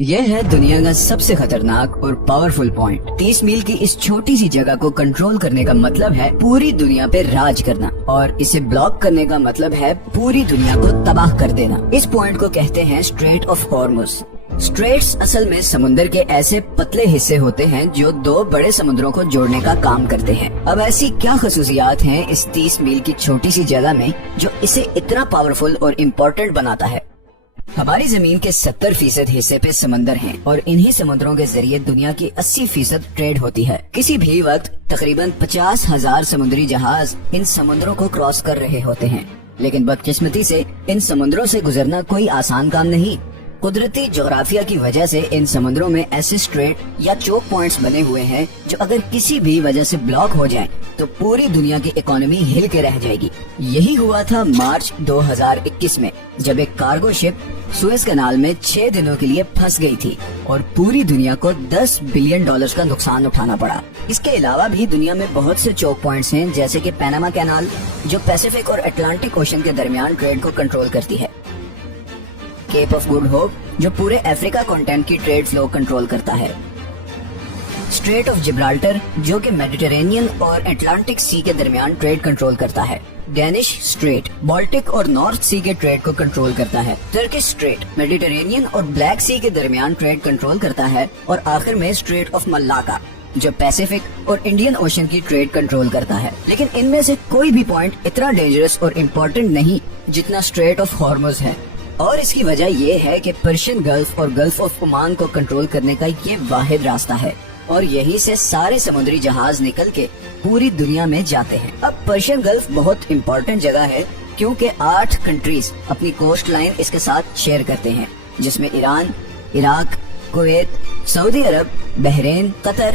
یہ ہے دنیا کا سب سے خطرناک اور پاورفل پوائنٹ۔ 30 میل کی اس چھوٹی سی جگہ کو کنٹرول کرنے کا مطلب ہے پوری دنیا پہ راج کرنا، اور اسے بلاک کرنے کا مطلب ہے پوری دنیا کو تباہ کر دینا۔ اس پوائنٹ کو کہتے ہیں اسٹریٹ آف ہارمز۔ اسٹریٹس اصل میں سمندر کے ایسے پتلے حصے ہوتے ہیں جو دو بڑے سمندروں کو جوڑنے کا کام کرتے ہیں۔ اب ایسی کیا خصوصیات ہیں اس 30 میل کی چھوٹی سی جگہ میں جو اسے اتنا پاورفل اور امپورٹنٹ بناتا ہے؟ ہماری زمین کے 70% حصے پہ سمندر ہیں، اور انہی سمندروں کے ذریعے دنیا کی 80% ٹریڈ ہوتی ہے۔ کسی بھی وقت تقریباً 50,000 سمندری جہاز ان سمندروں کو کراس کر رہے ہوتے ہیں، لیکن بدقسمتی سے ان سمندروں سے گزرنا کوئی آسان کام نہیں۔ قدرتی جغرافیہ کی وجہ سے ان سمندروں میں ایسے اسٹریٹ یا چوک پوائنٹس بنے ہوئے ہیں جو اگر کسی بھی وجہ سے بلاک ہو جائیں تو پوری دنیا کی اکانومی ہل کے رہ جائے گی۔ یہی ہوا تھا مارچ 2021 میں، جب ایک کارگو شپ سوئز کینال میں 6 دنوں کے لیے پھنس گئی تھی اور پوری دنیا کو $10 بلین کا نقصان اٹھانا پڑا۔ اس کے علاوہ بھی دنیا میں بہت سے چوک پوائنٹس ہیں، جیسے کہ پیناما کینال جو پیسیفک اور اٹلانٹک اوشن کے درمیان ٹریڈ کو کنٹرول کرتی ہے، کیپ آف گڈ ہوپ جو پورے افریقہ کانٹینٹ کی ٹریڈ فلو کنٹرول کرتا ہے، اسٹریٹ آف جبرالٹر جو کہ میڈیٹرینین اور اٹلانٹک سی کے درمیان ٹریڈ کنٹرول کرتا ہے، ڈینش اسٹریٹ بالٹک اور نارتھ سی کے ٹریڈ کو کنٹرول کرتا ہے، ٹرکش اسٹریٹ میڈیٹرینین اور بلیک سی کے درمیان ٹریڈ کنٹرول کرتا ہے، اور آخر میں اسٹریٹ آف ملاکا جو پیسیفک اور انڈین اوشن کی ٹریڈ کنٹرول کرتا ہے۔ لیکن ان میں سے کوئی بھی پوائنٹ اتنا ڈینجرس اور امپورٹنٹ نہیں جتنا اسٹریٹ آف ہارمز ہے، اور اس کی وجہ یہ ہے کہ پرشین گلف اور گلف آف عمان کو کنٹرول کرنے کا یہ واحد راستہ ہے، اور یہی سے سارے سمندری جہاز نکل کے پوری دنیا میں جاتے ہیں۔ اب پرشین گلف بہت امپورٹنٹ جگہ ہے کیونکہ 8 کنٹریز اپنی کوسٹ لائن اس کے ساتھ شیئر کرتے ہیں، جس میں ایران، عراق، کویت، سعودی عرب، بحرین، قطر،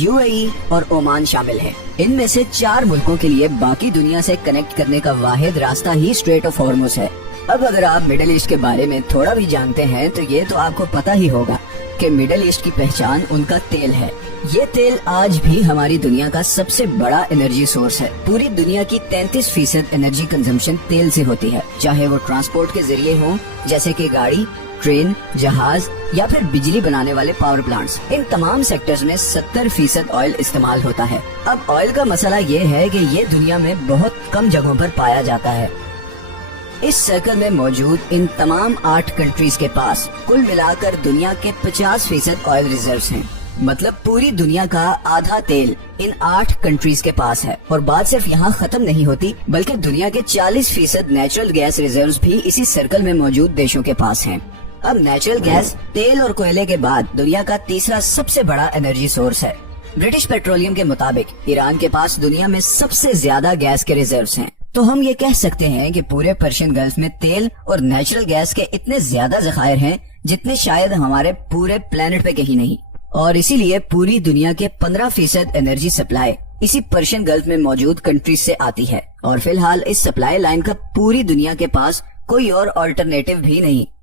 UAE اور عمان شامل ہیں۔ ان میں سے 4 ملکوں کے لیے باقی دنیا سے کنیکٹ کرنے کا واحد راستہ ہی اسٹریٹ آف ہارمز ہے۔ اب اگر آپ مڈل ایسٹ کے بارے میں تھوڑا بھی جانتے ہیں تو یہ تو آپ کو پتا ہی ہوگا کہ مڈل ایسٹ کی پہچان ان کا تیل ہے۔ یہ تیل آج بھی ہماری دنیا کا سب سے بڑا انرجی سورس ہے۔ پوری دنیا کی 33% انرجی کنزمپشن تیل سے ہوتی ہے، چاہے وہ ٹرانسپورٹ کے ذریعے ہوں جیسے کہ گاڑی، ٹرین، جہاز یا پھر بجلی بنانے والے پاور پلانٹس۔ ان تمام سیکٹرز میں 70% آئل استعمال ہوتا ہے۔ اب آئل کا مسئلہ یہ ہے کہ یہ دنیا میں بہت کم جگہوں پر پایا جاتا ہے۔ اس سرکل میں موجود ان تمام 8 کنٹریز کے پاس کل ملا کر دنیا کے 50% آئل ریزروز ہیں، مطلب پوری دنیا کا آدھا تیل ان 8 کنٹریز کے پاس ہے۔ اور بات صرف یہاں ختم نہیں ہوتی، بلکہ دنیا کے 40% نیچرل گیس ریزروز بھی اسی سرکل میں موجود دیشوں کے پاس ہیں۔ اب نیچرل گیس تیل اور کوئلے کے بعد دنیا کا تیسرا سب سے بڑا انرجی سورس ہے۔ برٹش پیٹرولیم کے مطابق ایران کے پاس دنیا میں سب سے زیادہ گیس کے ریزروز ہیں، تو ہم یہ کہہ سکتے ہیں کہ پورے پرشین گلف میں تیل اور نیچرل گیس کے اتنے زیادہ ذخائر ہیں جتنے شاید ہمارے پورے پلانٹ پہ کہیں نہیں، اور اسی لیے پوری دنیا کے 15% انرجی سپلائی اسی پرشین گلف میں موجود کنٹریز سے آتی ہے، اور فی الحال اس سپلائی لائن کا پوری دنیا کے پاس کوئی اور آلٹرنیٹو بھی نہیں۔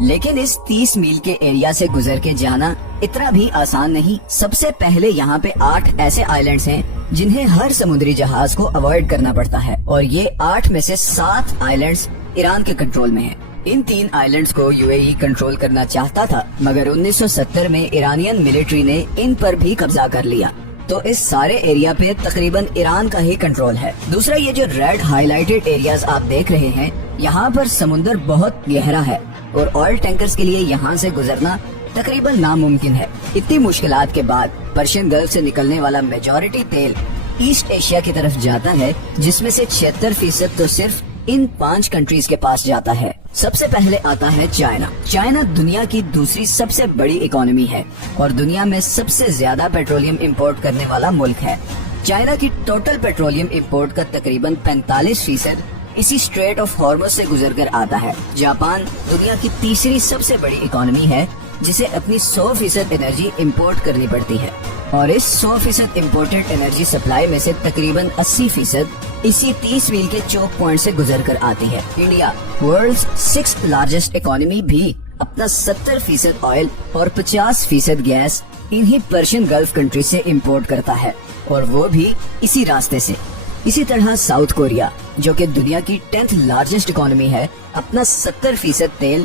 لیکن اس 30 میل کے ایریا سے گزر کے جانا اتنا بھی آسان نہیں۔ سب سے پہلے یہاں پہ 8 ایسے آئلینڈز ہیں جنہیں ہر سمندری جہاز کو اوائڈ کرنا پڑتا ہے، اور یہ 8 میں سے 7 آئلینڈز ایران کے کنٹرول میں ہیں۔ ان 3 آئلینڈز کو UAE کنٹرول کرنا چاہتا تھا، مگر 1970 میں ایرانین ملٹری نے ان پر بھی قبضہ کر لیا، تو اس سارے ایریا پہ تقریباً ایران کا ہی کنٹرول ہے۔ دوسرا، یہ جو ریڈ ہائی لائٹڈ ایریاز آپ دیکھ رہے ہیں، یہاں پر سمندر بہت گہرا ہے اور آئل ٹینکرز کے لیے یہاں سے گزرنا تقریباً ناممکن ہے۔ اتنی مشکلات کے بعد پرشین گلف سے نکلنے والا میجورٹی تیل ایسٹ ایشیا کی طرف جاتا ہے، جس میں سے 76% تو صرف ان 5 کنٹریز کے پاس جاتا ہے۔ سب سے پہلے آتا ہے چائنا۔ چائنا دنیا کی دوسری سب سے بڑی اکانومی ہے اور دنیا میں سب سے زیادہ پیٹرولیم امپورٹ کرنے والا ملک ہے۔ چائنا کی ٹوٹل پیٹرولیم امپورٹ کا تقریباً 45% اسی اسٹریٹ آف ہارمز سے گزر کر آتا ہے۔ جاپان دنیا کی تیسری سب سے بڑی اکانومی ہے، جسے اپنی 100% انرجی امپورٹ کرنی پڑتی ہے، اور اس 100% امپورٹڈ انرجی سپلائی میں سے تقریباً 80% اسی 30 میل کے چوک پوائنٹ سے گزر کر آتی ہے۔ India worlds 6th largest economy بھی اپنا 70% آئل اور 50% گیس انہی پرشین گلف کنٹری سے امپورٹ کرتا ہے، اور وہ بھی اسی راستے سے۔ اسی طرح ساؤتھ کوریا جو کہ دنیا کی 10th لارجسٹ اکانومی ہے، اپنا 70% تیل